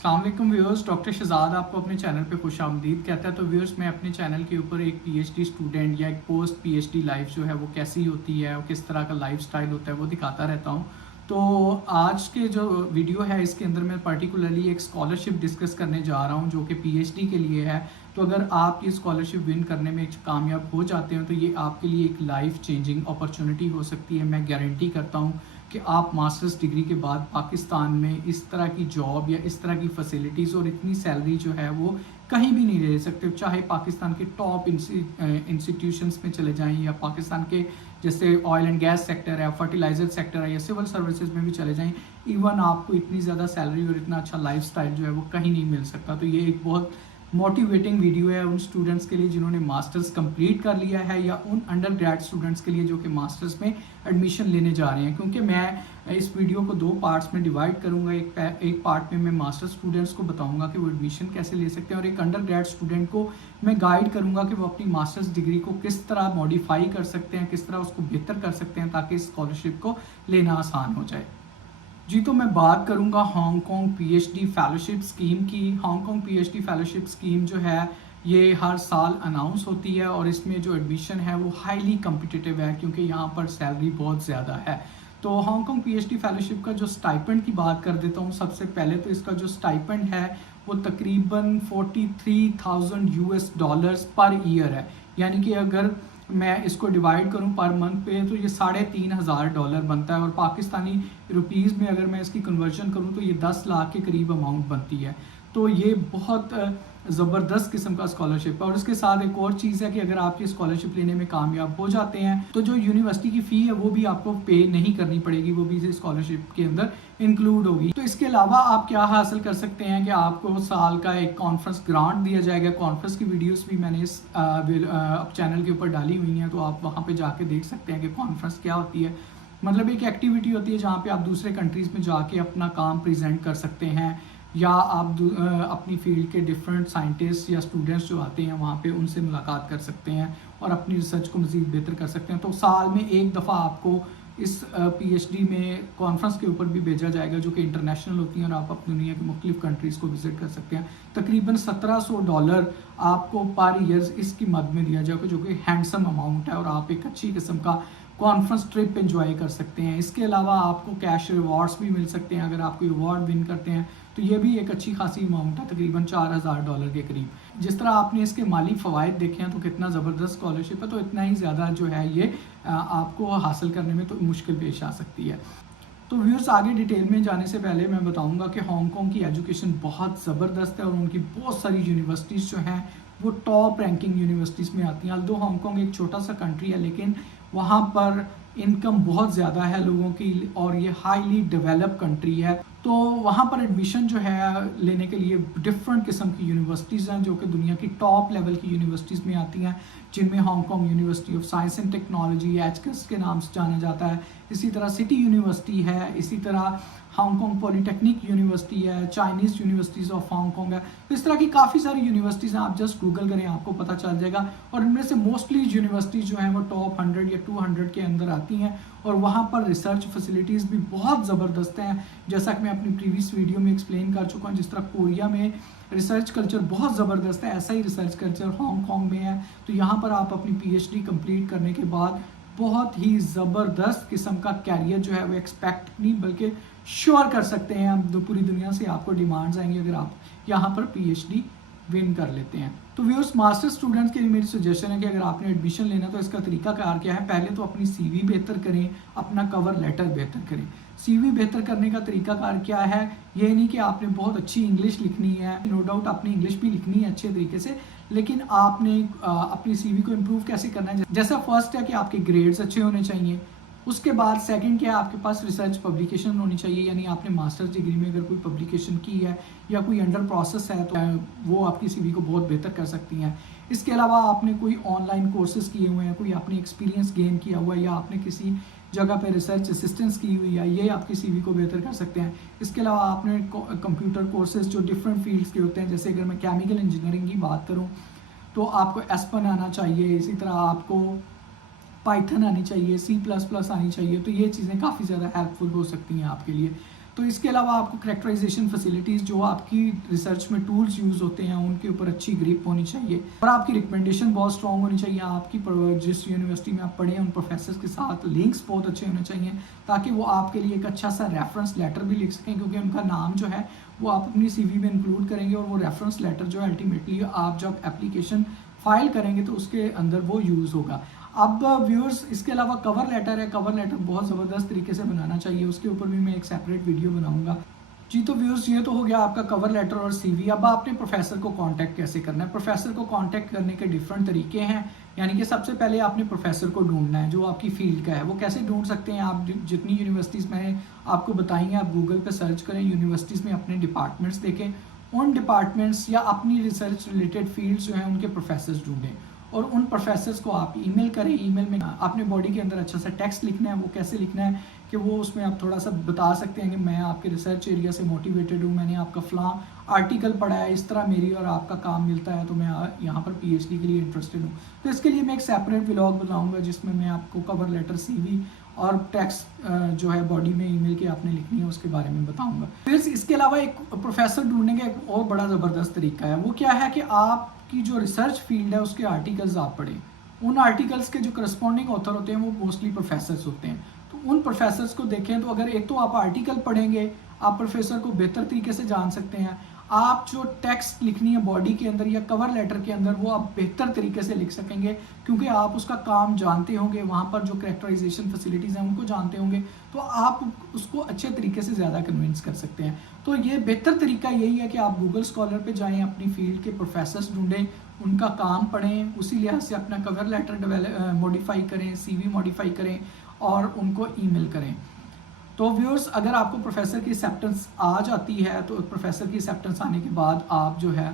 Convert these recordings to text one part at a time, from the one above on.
अस्सलाम वालेकुम viewers, doctor Shahzad आपको अपने चैनल पे खुश आमदीद कहता है। तो व्यूअर्स, मैं अपने चैनल के ऊपर एक पीएचडी स्टूडेंट या एक पोस्ट पीएचडी लाइफ जो है वो कैसी होती है और किस तरह का लाइफ स्टाइल होता है वो दिखाता रहता हूँ। तो आज के जो वीडियो है इसके अंदर मैं पर्टिकुलरली एक स्कॉलरशिप डिस्कस करने जा रहा हूँ जो कि पीएचडी के लिए है। तो अगर आप ये स्कॉलरशिप विन करने में कामयाब हो जाते हैं तो ये आपके लिए एक लाइफ चेंजिंग अपॉर्चुनिटी हो सकती है। मैं गारंटी करता हूँ कि आप मास्टर्स डिग्री के बाद पाकिस्तान में इस तरह की जॉब या इस तरह की फैसिलिटीज़ और इतनी सैलरी जो है वो कहीं भी नहीं ले सकते। चाहे पाकिस्तान के टॉप इंस्टीट्यूशंस में चले जाएं या पाकिस्तान के जैसे ऑयल एंड गैस सेक्टर है, फर्टिलाइजर सेक्टर है या सिविल सर्विसेज में भी चले जाएं, इवन आपको इतनी ज़्यादा सैलरी और इतना अच्छा लाइफस्टाइल जो है वो कहीं नहीं मिल सकता। तो ये एक बहुत मोटिवेटिंग वीडियो है उन स्टूडेंट्स के लिए जिन्होंने मास्टर्स कंप्लीट कर लिया है या उन अंडर ग्रेड स्टूडेंट्स के लिए जो कि मास्टर्स में एडमिशन लेने जा रहे हैं। क्योंकि मैं इस वीडियो को दो पार्ट्स में डिवाइड करूंगा। एक पार्ट में मैं मास्टर स्टूडेंट्स को बताऊंगा कि वो एडमिशन कैसे ले सकते हैं और एक अंडर ग्रेड स्टूडेंट को मैं गाइड करूंगा कि वो अपनी मास्टर्स डिग्री को किस तरह मॉडिफाई कर सकते हैं, किस तरह उसको बेहतर कर सकते हैं ताकि इस स्कॉलरशिप को लेना आसान हो जाए। जी, तो मैं बात करूंगा हांगकांग पीएचडी फेलोशिप स्कीम की। हांगकांग पीएचडी फेलोशिप स्कीम जो है ये हर साल अनाउंस होती है और इसमें जो एडमिशन है वो हाईली कम्पिटिटिव है क्योंकि यहाँ पर सैलरी बहुत ज़्यादा है। तो हांगकांग पीएचडी फेलोशिप का जो स्टाइपेंड की बात कर देता हूँ सबसे पहले। तो इसका जो स्टाइपेंड है वो तकरीबन 43,000 यूएस डॉलर्स पर ईयर है। यानी कि अगर मैं इसको डिवाइड करूं पर मंथ पे तो ये $3,500 बनता है और पाकिस्तानी रुपीज़ में अगर मैं इसकी कन्वर्जन करूं तो ये 10 लाख के करीब अमाउंट बनती है। तो ये बहुत ज़बरदस्त किस्म का स्कॉलरशिप है। और इसके साथ एक और चीज़ है कि अगर आप ये स्कॉलरशिप लेने में कामयाब हो जाते हैं तो जो यूनिवर्सिटी की फ़ी है वो भी आपको पे नहीं करनी पड़ेगी, वो भी इस स्कॉलरशिप के अंदर इंक्लूड होगी। तो इसके अलावा आप क्या हासिल कर सकते हैं कि आपको साल का एक कॉन्फ्रेंस ग्रांट दिया जाएगा। कॉन्फ्रेंस की वीडियोस भी मैंने इस चैनल के ऊपर डाली हुई हैं, तो आप वहाँ पे जाके देख सकते हैं कि कॉन्फ्रेंस क्या होती है। मतलब एक एक्टिविटी होती है जहाँ पे आप दूसरे कंट्रीज़ में जाके अपना काम प्रेजेंट कर सकते हैं या आप अपनी फील्ड के डिफरेंट साइंटिस्ट या स्टूडेंट्स जो आते हैं वहाँ पे उनसे मुलाकात कर सकते हैं और अपनी रिसर्च को मज़ीद बेहतर कर सकते हैं। तो साल में एक दफ़ा आपको इस पीएचडी में कॉन्फ्रेंस के ऊपर भी भेजा जाएगा जो कि इंटरनेशनल होती हैं और आप अपनी दुनिया की मुख्तलिफ कंट्रीज़ को विजिट कर सकते हैं। तकरीबन $1,700 आपको पर ईयर इसकी मद में दिया जाएगा जो कि हैंडसम अमाउंट है और आप एक अच्छी किस्म का कॉन्फ्रेंस ट्रिप एंजॉय कर सकते हैं। इसके अलावा आपको कैश रिवॉर्ड्स भी मिल सकते हैं अगर आप कोई अवार्ड विन करते हैं तो ये भी एक अच्छी खासी अमाउंट है, तकरीबन $4,000 के करीब। जिस तरह आपने इसके माली फ़वाइद देखे हैं तो कितना ज़बरदस्त स्कॉलरशिप है, तो इतना ही ज़्यादा जो है ये आपको हासिल करने में तो मुश्किल पेश आ सकती है। तो व्यूअर्स, आगे डिटेल में जाने से पहले मैं बताऊंगा कि हांगकांग की एजुकेशन बहुत ज़बरदस्त है और उनकी बहुत सारी यूनिवर्सिटीज़ जो हैं वो टॉप रैंकिंग यूनिवर्सिटीज़ में आती हैं। अल्दो हांगकांग एक छोटा सा कंट्री है लेकिन वहाँ पर इनकम बहुत ज़्यादा है लोगों की और ये हाईली डेवलप कंट्री है। तो वहाँ पर एडमिशन जो है लेने के लिए डिफरेंट किस्म की यूनिवर्सिटीज़ हैं जो कि दुनिया की टॉप लेवल की यूनिवर्सिटीज़ में आती हैं, जिनमें Hong Kong university of science and technology HKUS के नाम से जाना जाता है। इसी तरह सिटी यूनिवर्सिटी है, इसी तरह हांगकांग पॉलीटेक्निक यूनिवर्सिटी है, चाइनीज़ यूनिवर्सिटीज़ ऑफ हांगकांग है। तो इस तरह की काफ़ी सारी यूनिवर्सिटीज़ हैं, आप जस्ट गूगल करें आपको पता चल जाएगा। और इनमें से मोस्टली यूनिवर्सिटीज़ जो हैं वो टॉप 100 या 200 के अंदर आती हैं और वहाँ पर रिसर्च फैसिलिटीज़ भी बहुत ज़बरदस्त हैं। जैसा कि मैं अपनी प्रीवियस वीडियो में एक्सप्लेन कर चुका हूँ, जिस तरह कोरिया में रिसर्च कल्चर बहुत ज़बरदस्त है, ऐसा ही रिसर्च कल्चर हांगकांग में है। तो यहाँ पर आप अपनी पीएचडी कंप्लीट करने के बाद बहुत ही ज़बरदस्त किस्म का कैरियर जो है वो एक्सपेक्ट नहीं बल्कि श्योर कर सकते हैं। अब पूरी दुनिया से आपको डिमांड्स आएंगी अगर आप यहाँ पर पीएचडी विन कर लेते हैं। तो व्यूअर्स, मास्टर स्टूडेंट्स के लिए मेरी सजेशन है कि अगर आपने एडमिशन लेना तो इसका तरीकाकार क्या है। पहले तो अपनी सीवी बेहतर करें, अपना कवर लेटर बेहतर करें। सीवी बेहतर करने का तरीकाकार क्या है, ये नहीं कि आपने बहुत अच्छी इंग्लिश लिखनी है, नो डाउट आपने इंग्लिश भी लिखनी है अच्छे तरीके से, लेकिन आपने अपनी सीवी को इम्प्रूव कैसे करना है। जैसा फर्स्ट है कि आपके ग्रेड्स अच्छे होने चाहिए। उसके बाद सेकंड क्या है, आपके पास रिसर्च पब्लिकेशन होनी चाहिए, यानी आपने मास्टर्स डिग्री में अगर कोई पब्लिकेशन की है या कोई अंडर प्रोसेस है तो वो आपकी सीवी को बहुत बेहतर कर सकती हैं। इसके अलावा आपने कोई ऑनलाइन कोर्सेज किए हुए हैं, कोई आपने एक्सपीरियंस गेन किया हुआ है या आपने किसी जगह पे रिसर्च असिस्टेंस की हुई है, ये आपकी सीवी को बेहतर कर सकते हैं। इसके अलावा आपने कंप्यूटर कोर्सेज जो डिफरेंट फील्ड्स के होते हैं, जैसे अगर मैं केमिकल इंजीनियरिंग की बात करूँ तो आपको एस्पन आना चाहिए, इसी तरह आपको पाइथन आनी चाहिए, C++ आनी चाहिए। तो ये चीज़ें काफ़ी ज़्यादा हेल्पफुल हो सकती हैं आपके लिए। तो इसके अलावा आपको करेक्टराइजेशन फैसिलिटीज़ जो आपकी रिसर्च में टूल्स यूज़ होते हैं उनके ऊपर अच्छी ग्रिप होनी चाहिए, और आपकी रिकमेंडेशन बहुत स्ट्रॉन्ग होनी चाहिए। आपकी जिस यूनिवर्सिटी में आप पढ़े हैं उन प्रोफेसर्स के साथ लिंक्स बहुत अच्छे होने चाहिए, ताकि वो आपके लिए एक अच्छा सा रेफरेंस लेटर भी लिख सकें, क्योंकि उनका नाम जो है वो आप अपनी CV में इंक्लूड करेंगे, और वो रेफरेंस लेटर जो है अल्टीमेटली आप जब एप्लीकेशन फाइल करेंगे तो उसके अंदर वो यूज़ होगा। अब व्यूअर्स, इसके अलावा कवर लेटर है, कवर लेटर बहुत ज़बरदस्त तरीके से बनाना चाहिए, उसके ऊपर भी मैं एक सेपरेट वीडियो बनाऊंगा जी। तो व्यूअर्स, ये तो हो गया आपका कवर लेटर और CV। अब आपने प्रोफेसर को कांटेक्ट कैसे करना है। प्रोफेसर को कांटेक्ट करने के डिफरेंट तरीके हैं, यानी कि सबसे पहले आपने प्रोफेसर को ढूंढना है जो आपकी फील्ड का है। वो कैसे ढूंढ सकते हैं, आप जितनी यूनिवर्सिटीज़ मैंने आपको बताई हैं, आप गूगल पे सर्च करें, यूनिवर्सिटीज़ में अपने डिपार्टमेंट्स देखें, उन डिपार्टमेंट्स या अपनी रिसर्च रिलेटेड फील्ड्स जो हैं उनके प्रोफेसर्स ढूंढें, और उन प्रोफेसर्स को आप ईमेल करें। ईमेल में आपने बॉडी के अंदर अच्छा सा टेक्स्ट लिखना है। वो कैसे लिखना है कि वो उसमें आप थोड़ा सा बता सकते हैं कि मैं आपके रिसर्च एरिया से मोटिवेटेड हूँ, मैंने आपका फलां आर्टिकल पढ़ा है, इस तरह मेरी और आपका काम मिलता है, तो मैं यहाँ पर PhD के लिए इंटरेस्टेड हूँ। तो इसके लिए मैं एक सेपरेट व्लॉग बनाऊँगा जिसमें मैं आपको कवर लेटर, CV और टेक्स्ट जो है बॉडी में ईमेल की आपने लिखनी है उसके बारे में बताऊँगा। फिर इसके अलावा एक प्रोफेसर ढूंढने का एक और बड़ा ज़बरदस्त तरीका है। वो क्या है कि आपकी जो रिसर्च फील्ड है उसके आर्टिकल्स आप पढ़ें। उन आर्टिकल्स के जो करस्पॉन्डिंग ऑथर होते हैं वो मोस्टली प्रोफेसर्स होते हैं, तो उन प्रोफेसर्स को देखें। तो अगर एक तो आप आर्टिकल पढ़ेंगे, आप प्रोफेसर को बेहतर तरीके से जान सकते हैं। आप जो टेक्स्ट लिखनी है बॉडी के अंदर या कवर लेटर के अंदर, वो आप बेहतर तरीके से लिख सकेंगे, क्योंकि आप उसका काम जानते होंगे, वहाँ पर जो करेक्टराइजेशन फैसिलिटीज़ हैं उनको जानते होंगे, तो आप उसको अच्छे तरीके से ज़्यादा कन्विंस कर सकते हैं। तो ये बेहतर तरीका यही है कि आप गूगल स्कॉलर पे जाएं, अपनी फील्ड के प्रोफेसर्स ढूंढें, उनका काम पढ़ें, उसी लिहाज से अपना कवर लेटर मॉडिफाई करें, CV मॉडिफाई करें और उनको ईमेल करें। तो व्यूअर्स, अगर आपको प्रोफेसर की एक्सेप्टेंस आ जाती है, तो प्रोफेसर की एक्सेप्टेंस आने के बाद आप जो है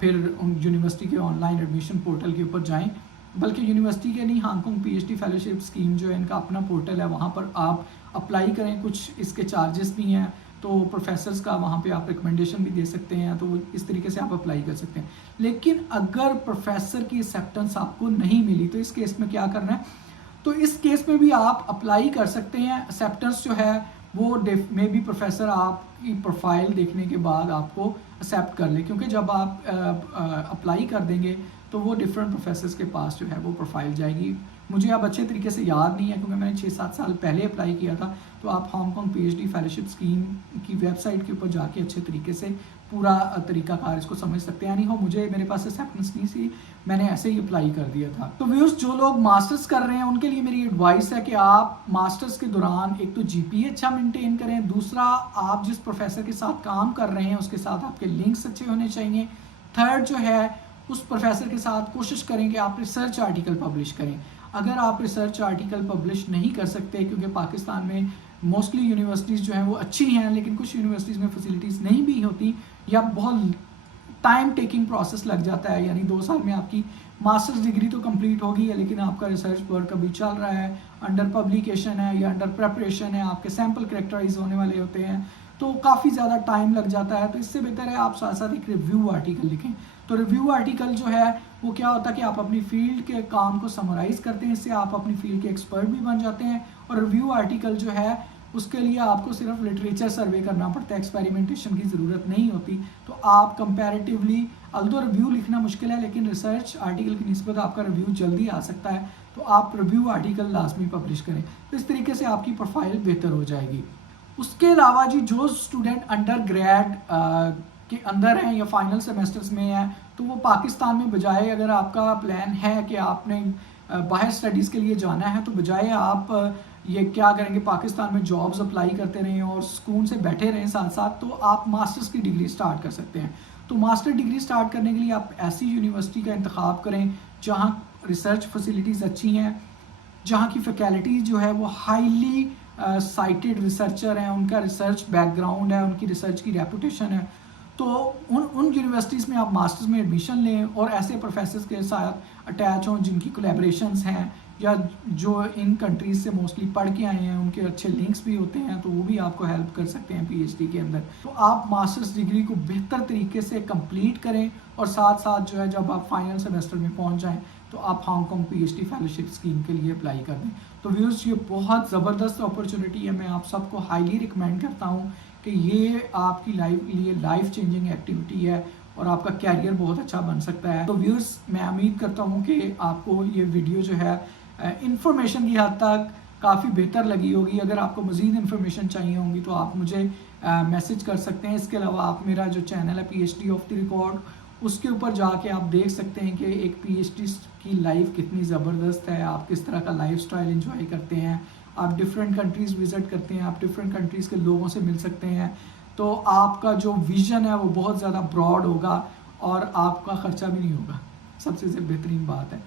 फिर यूनिवर्सिटी के ऑनलाइन एडमिशन पोर्टल के ऊपर जाएं। बल्कि यूनिवर्सिटी के नहीं, हांगकांग PhD फेलोशिप स्कीम जो है इनका अपना पोर्टल है, वहाँ पर आप अप्लाई करें। कुछ इसके चार्जेस भी हैं, तो प्रोफेसर्स का वहाँ पे आप रिकमेंडेशन भी दे सकते हैं, तो इस तरीके से आप अप्लाई कर सकते हैं। लेकिन अगर प्रोफेसर की एक्सेप्टेंस आपको नहीं मिली, तो इस केस में क्या करना है, तो इस केस में भी आप अप्लाई कर सकते हैं। एक्सेप्टेंस जो है वो मे बी प्रोफेसर आपकी प्रोफाइल देखने के बाद आपको एक्सेप्ट कर ले, क्योंकि जब आप अप्लाई कर देंगे तो वो डिफरेंट प्रोफेसर्स के पास जो है वो प्रोफाइल जाएगी। मुझे अब अच्छे तरीके से याद नहीं है, क्योंकि मैंने 6-7 साल पहले अप्लाई किया था। तो आप हांगकांग PhD फेलोशिप स्कीम की वेबसाइट के ऊपर जाके अच्छे तरीके से पूरा तरीकाकार इसको समझ सकते हैं। यानी हो मुझे, मेरे पास एक्सेप्टेंस नहीं थी, मैंने ऐसे ही अप्लाई कर दिया था। तो व्यूअर्स, जो लोग मास्टर्स कर रहे हैं उनके लिए मेरी एडवाइस है कि आप मास्टर्स के दौरान एक तो GPA अच्छा मेंटेन करें, दूसरा आप जिस प्रोफेसर के साथ काम कर रहे हैं उसके साथ आपके लिंक्स अच्छे होने चाहिए, थर्ड जो है उस प्रोफेसर के साथ कोशिश करें कि आप रिसर्च आर्टिकल पब्लिश करें। अगर आप रिसर्च आर्टिकल पब्लिश नहीं कर सकते, क्योंकि पाकिस्तान में मोस्टली यूनिवर्सिटीज़ जो हैं वो अच्छी हैं, लेकिन कुछ यूनिवर्सिटीज़ में फैसिलिटीज़ नहीं भी होती, या बहुत टाइम टेकिंग प्रोसेस लग जाता है। यानी 2 साल में आपकी मास्टर्स डिग्री तो कंप्लीट होगी है, लेकिन आपका रिसर्च वर्क अभी चल रहा है, अंडर पब्लिकेशन है या अंडर प्रेपरेशन है, आपके सैम्पल करेक्टराइज होने वाले होते हैं, तो काफ़ी ज़्यादा टाइम लग जाता है। तो इससे बेहतर है आप साथ साथ एक रिव्यू आर्टिकल लिखें। तो रिव्यू आर्टिकल जो है वो क्या होता है कि आप अपनी फील्ड के काम को समराइज़ करते हैं, इससे आप अपनी फील्ड के एक्सपर्ट भी बन जाते हैं। और रिव्यू आर्टिकल जो है उसके लिए आपको सिर्फ लिटरेचर सर्वे करना पड़ता है, एक्सपेरिमेंटेशन की ज़रूरत नहीं होती। तो आप कंपैरेटिवली, अल्दो रिव्यू लिखना मुश्किल है, लेकिन रिसर्च आर्टिकल की निस्बत आपका रिव्यू जल्दी आ सकता है, तो आप रिव्यू आर्टिकल लाजमी पब्लिश करें। तो इस तरीके से आपकी प्रोफाइल बेहतर हो जाएगी। उसके अलावा जी, जो स्टूडेंट अंडर ग्रेड के अंदर हैं या फाइनल सेमेस्टर्स में हैं, तो वो पाकिस्तान में बजाय, अगर आपका प्लान है कि आपने बाहर स्टडीज़ के लिए जाना है, तो बजाय आप ये क्या करेंगे, पाकिस्तान में जॉब्स अप्लाई करते रहें और सुकून से बैठे रहें साथ साथ, तो आप मास्टर्स की डिग्री स्टार्ट कर सकते हैं। तो मास्टर डिग्री स्टार्ट करने के लिए आप ऐसी यूनिवर्सिटी का इंतखाब करें जहाँ रिसर्च फैसिलिटीज़ अच्छी हैं, जहाँ की फैकल्टीज़ जो है वो हाईली साइटेड रिसर्चर हैं, उनका रिसर्च बैकग्राउंड है, उनकी रिसर्च की रेपुटेशन है। तो उन यूनिवर्सिटीज़ में आप मास्टर्स में एडमिशन लें और ऐसे प्रोफेसर्स के साथ अटैच हों जिनकी कोलैबोरेशंस हैं, या जो इन कंट्रीज़ से मोस्टली पढ़ के आए हैं, उनके अच्छे लिंक्स भी होते हैं, तो वो भी आपको हेल्प कर सकते हैं PhD के अंदर। तो आप मास्टर्स डिग्री को बेहतर तरीके से कंप्लीट करें, और साथ साथ जो है जब आप फाइनल सेमेस्टर में पहुंच जाएं, तो आप हांगकॉन्ग PhD फेलोशिप स्कीम के लिए अप्लाई कर दें। तो व्यूअर्स, ये बहुत ज़बरदस्त अपॉर्चुनिटी है, मैं आप सबको हाईली रिकमेंड करता हूँ कि ये आपकी लाइफ चेंजिंग एक्टिविटी है और आपका कैरियर बहुत अच्छा बन सकता है। तो व्यूअर्स, मैं उम्मीद करता हूँ कि आपको ये वीडियो जो है इंफॉर्मेशन की हद तक काफ़ी बेहतर लगी होगी। अगर आपको मज़ीद इन्फॉर्मेशन चाहिए होंगी तो आप मुझे मैसेज कर सकते हैं। इसके अलावा आप मेरा जो चैनल है PhD ऑफ द रिकॉर्ड, उसके ऊपर जाके आप देख सकते हैं कि एक PhD की लाइफ कितनी ज़बरदस्त है, आप किस तरह का लाइफ स्टाइल इंजॉय करते हैं, आप डिफरेंट कंट्रीज़ विज़िट करते हैं, आप डिफरेंट कंट्रीज़ के लोगों से मिल सकते हैं। तो आपका जो विज़न है वो बहुत ज़्यादा ब्रॉड होगा और आपका ख़र्चा भी नहीं होगा, सबसे बेहतरीन बात है।